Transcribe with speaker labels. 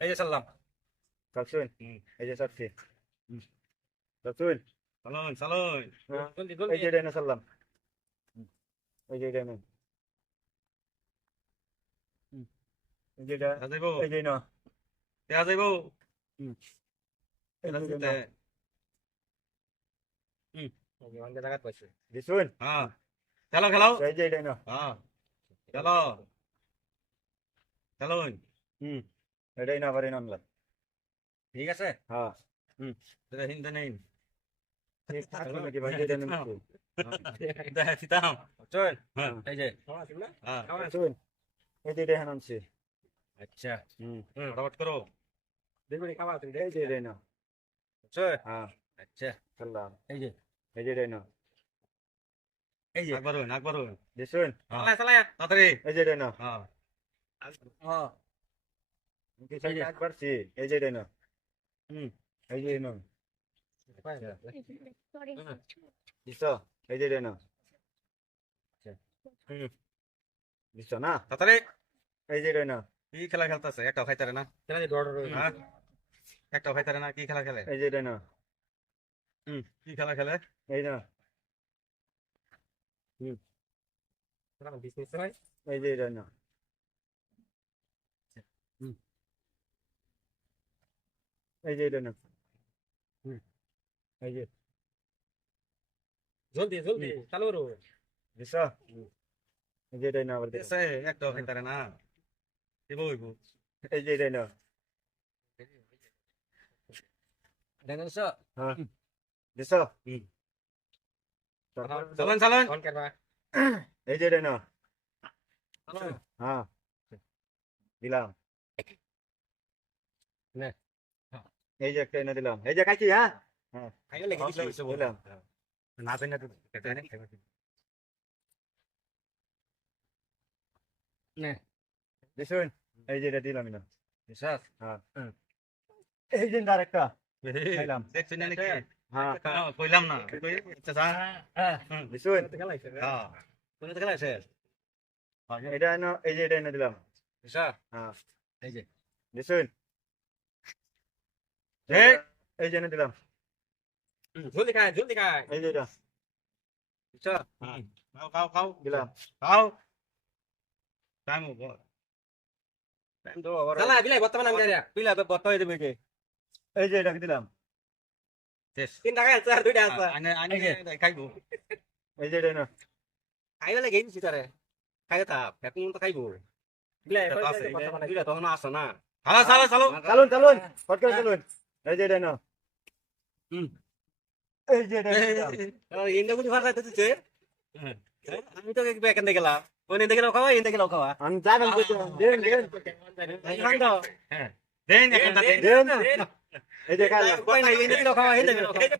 Speaker 1: এই যে সাল্লাম
Speaker 2: চালছুন
Speaker 1: হুম।
Speaker 2: এই যে চাচ্ছি চালছুন
Speaker 1: সালুন সালুন
Speaker 3: জলদি
Speaker 2: এই
Speaker 3: জলদি
Speaker 2: যে এটা এনে সারলাম এই যে এটা এনে এই যে এটা
Speaker 1: যাইব
Speaker 2: এই যে না
Speaker 1: দেয়া যাইব
Speaker 2: এই যে এটা না।
Speaker 3: অনেক জায়গা পাইছে
Speaker 2: দিছুন
Speaker 1: হ্যাঁ খেলো খেলো
Speaker 2: এই যে এটা না
Speaker 1: হ্যাঁ খেলো খেলুন
Speaker 2: হুম এটাই না পারি নামলাম
Speaker 1: ঠিক আছে?
Speaker 2: হ্যাঁ।
Speaker 1: এটা হিন্দে নেই? হ্যাঁ।
Speaker 3: এই যে।
Speaker 1: হ্যাঁ।
Speaker 2: চালছুন এই যে এটা এনে আনছি।
Speaker 3: আচ্ছা।
Speaker 2: হুম।
Speaker 1: ফটাফট করো।
Speaker 3: দেখবি খাওয়া তুমি
Speaker 2: এই যে এটা না
Speaker 3: চল।
Speaker 2: হ্যাঁ।
Speaker 3: আচ্ছা। এই যে।
Speaker 2: এই যে না
Speaker 3: এই যে।
Speaker 1: তাড়াতাড়ি।
Speaker 2: এই যে না
Speaker 1: হ্যাঁ।
Speaker 3: হ্যাঁ।
Speaker 2: এই যে এটা না।
Speaker 3: হুম।
Speaker 2: এই যে না।
Speaker 4: Sorry.
Speaker 2: দিছ? এই যে এটা না।
Speaker 3: হুম।
Speaker 2: না?
Speaker 1: তাড়াতাড়ি।
Speaker 2: এই যে এটা না।
Speaker 1: কি খেলা খেলতেছে? একটাও খাইতারে না।
Speaker 3: কেন যে ডর
Speaker 1: হ্যাঁ একটাও খাইতারে না। কি খেলা খেলে?
Speaker 2: এই যে এটা না।
Speaker 1: কি খেলা খেলে?
Speaker 2: এই না।
Speaker 3: বিজনেস হয়
Speaker 2: এই যে এটা না। এই যে এটা না এই যে
Speaker 3: জলদি জলদি চালু করো
Speaker 2: দিছ এই যে এটা না আবার দিছ
Speaker 1: এসে একটাও খাইতারে না দিব হইব
Speaker 2: এই যে এটা না
Speaker 3: দেখেন
Speaker 2: হ্যাঁ দিছ
Speaker 1: হুম।
Speaker 2: তারপর
Speaker 1: চলুন চলুন
Speaker 3: ফোন করবা
Speaker 2: এই যে এটা না
Speaker 1: চলুন
Speaker 2: হ্যাঁ দিলাম
Speaker 3: নে।
Speaker 2: এই যে একটা এনে দিলাম। এই যে কাকি হ্যাঁ? হ্যাঁ। দিলাম।
Speaker 1: না না।
Speaker 2: দিছুন। এই যে এটা দিলাম না
Speaker 1: বিশ্বাস
Speaker 2: এই যে আরেকটা। খাইলাম।
Speaker 1: দেখছি নাকি?
Speaker 2: হ্যাঁ।
Speaker 1: হ্যাঁ, কইলাম না। আচ্ছা
Speaker 3: হ্যাঁ
Speaker 2: দিছুন।
Speaker 1: হ্যাঁ। কোন খেলা আছে
Speaker 2: এটা এনে এই যে এটা এনে দিলাম।
Speaker 1: বিশ্বাস
Speaker 2: হ্যাঁ।
Speaker 3: এই যে।
Speaker 1: এই
Speaker 2: এই এনে দিলাম।
Speaker 3: জলদি খায় জলদি খায়।
Speaker 2: এই যে
Speaker 3: বিশ্বাস
Speaker 1: খাও খাও খাও।
Speaker 2: দিলাম।
Speaker 1: খাও। টাইম
Speaker 3: টাইম তো চালা বিলাই বর্তমান আমি যাই
Speaker 2: পিলা তো হয়ে দেবে কে? এই যে এটা দিলাম।
Speaker 3: তিন টাকা আছে আর দুইটা আছে।
Speaker 1: আনে আনে খাইবো।
Speaker 2: এই যে এটা না
Speaker 3: খাইলে লেগে দিছি তারে। খাইতে থাক এখন তো খাইবো। বিলাই
Speaker 1: আছে,
Speaker 3: বর্তমান তখন আসো না।
Speaker 1: চালা চালা চালো।
Speaker 2: চালুন চালুন। ফট চালুন। এই যে এটা না
Speaker 1: হুম।
Speaker 2: এই যে এটা।
Speaker 3: ইন্দা গুলি ফাটা দিতে আমি তো এখান থেকে গেলাম ওই ইন্দা গেলাম খাওয়া ইন্দা গেলাম খাওয়া।
Speaker 2: আমি যাবেন কইতে দেন দেন।
Speaker 1: দেন একটা দেন।
Speaker 2: দেন এই যে খাইলাম
Speaker 3: কই না খাওয়া ইন্দা গেলাম খাওয়া।